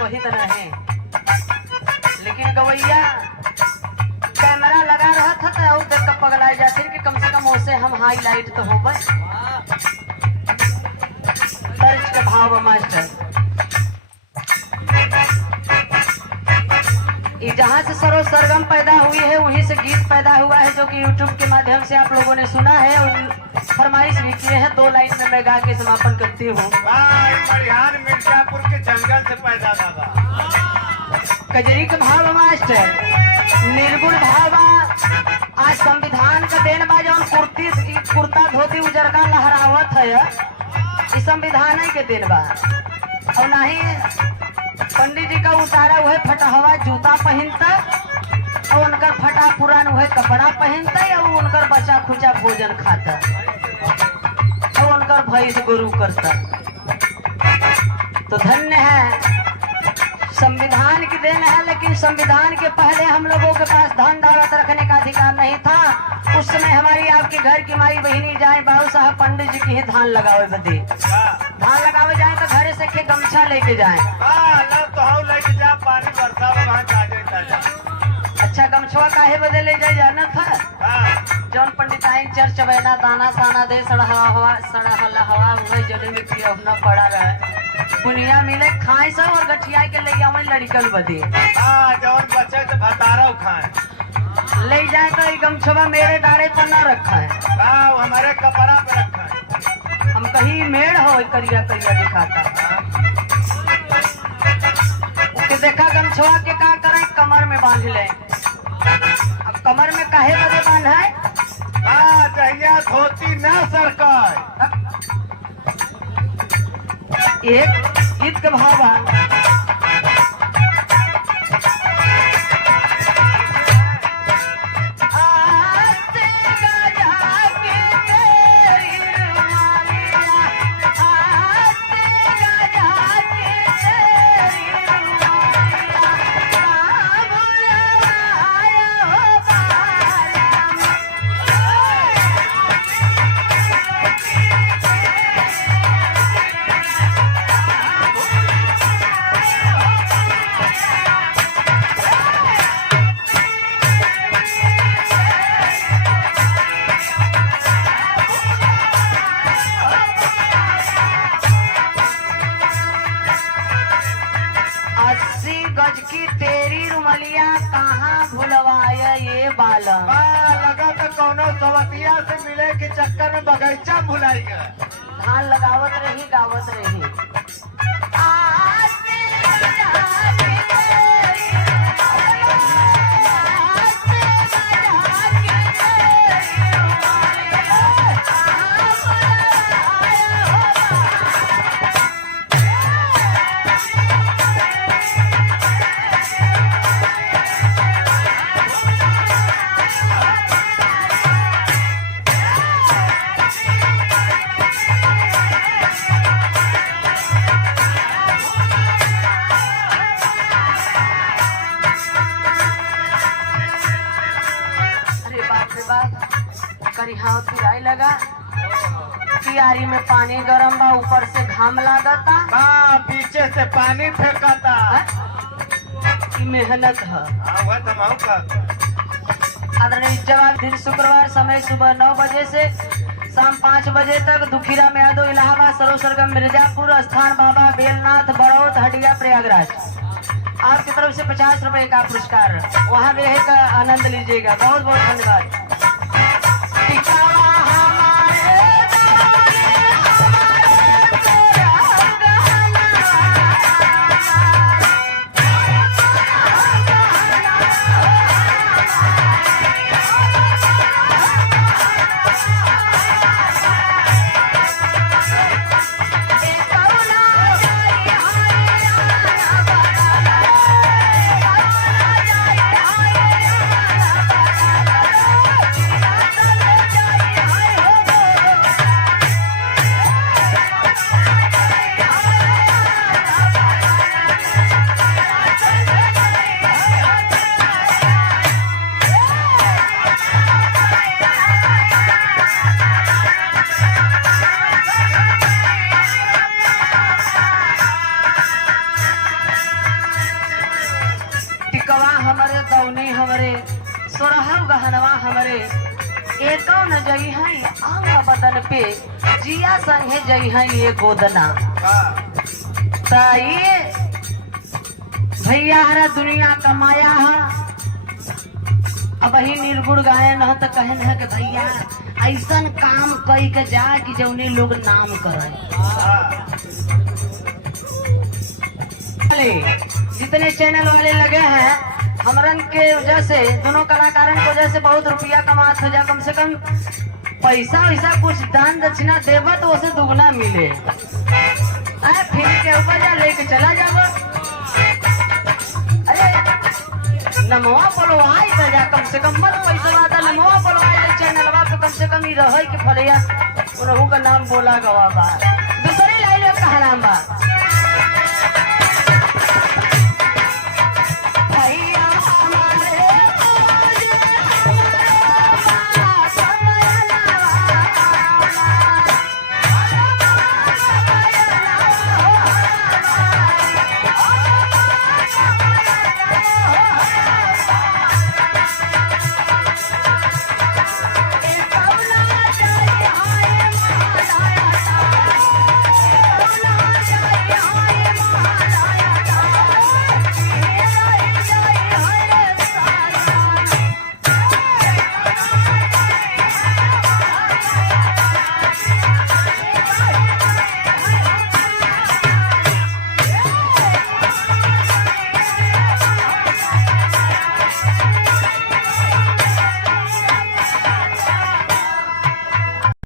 कही तो नहीं, लेकिन गवैया कैमरा लगा रहा था तो और देख कर पगला जाते कि कम से कम उससे हम हाईलाइट तो हो बस। तर्ज के भाव मास्टर ये जहाँ से सरो सरगम पैदा हुई है वहीं से गीत पैदा हुआ है, जो कि YouTube के माध्यम से आप लोगों ने सुना है और फरमाइश भी किए हैं। 2 लाइन में मैं गा के समापन करती हूँ। मिर्जापुर के जंगल से पैदा था। कजरी के भाव मास्टर निर्गुण भावा आज संविधान का देन बा जौन कुर्ता धोती उजरका लहरावत है, इस संविधान के देन बा। और नहीं पंडित जी का उतारा हुए फटहवा जूता पहनता और उनकर फटा पुरान हुए कपड़ा पहनता और उनकर बचा खुचा भोजन खाता और उनकर भैंस गुरु करता। तो धन्य है संविधान की देन है, लेकिन संविधान के पहले हम लोगों के पास धन दौलत रखने का अधिकार नहीं था। उस समय हमारी आपके घर की माई बहिनी जाए बाबू साहब पंडित जी की ही धान लगावे बदे, धान लगावे जाए तो घरे से के गमछा लेके जाए। पानी बरसा वहाँ अच्छा गमछुआ काहे बदे ले जाए जाना था, जौन पंडिताइन चर्च बहना दाना साना दे सड़ा हवा हुए जले में पिया अपना पड़ा रहे दुनिया मिले खाए सब और गठिया के ले जाए लड़कन बदे। जौन बच्चे तो भतारा खाए ले जाए तो गमछुआ मेरे डारे पर न रखा है, हमारे कपड़ा पे रखा है। हम कहीं मेड़ हो करिया करिया दिखाता के देखा गमछुआ के का करें कमर में बांध ले। अब कमर में काहे बदे बांध है, चाहिए धोती न सरकार। एक गीत के भावा की तेरी रुमलिया कहाँ भुलवाया ये बालम। लगा तो कौनो सवतिया से मिले के चक्कर में बगीचा भुलाई गया। धान लगावत रही गावत रही करिहाव पिराई लगा, कियारी में पानी गरम बा, ऊपर से घाम लागता, पीछे से पानी फेंकता। मेहनत है। आदरणीय जवाब दिन शुक्रवार समय सुबह 9 बजे से शाम 5 बजे तक दुखीरा में यादव इलाहाबाद सरोसरगम मिर्जापुर स्थान बाबा बेलनाथ बड़ौत हटिया प्रयागराज। आपकी तरफ से 50 रुपए का पुरस्कार, वहाँ भी आनंद लीजिएगा। बहुत बहुत धन्यवाद। हमरे सोरहव गहनवा हमरे एको न जई है आंगा बदन पे जिया संगे जई है ये गोदना ताई भैया हरा दुनिया कमाया है अब ही निर्गुण गायन है तो कहे है कि भैया ऐसा काम कई के जा कि जौने लोग नाम करे जितने चैनल वाले लगे हैं हमरन के वजह से दोनों कलाकारन की वजह से बहुत रुपया कमात हो जा कम से कम पैसा वैसा कुछ दान दक्षिणा देवा तो उसे दुगना मिले फिर के ऊपर जा लेके चला जाबो अरे नमवा बोलवाई तो जा कम से कम मत पैसा वादा नमवा बोलवाई चैनलवा पे कम से कम ही रहे कि फलिया उनहु का नाम बोला गवा बा दूसरी लाइन में कहा नाम बा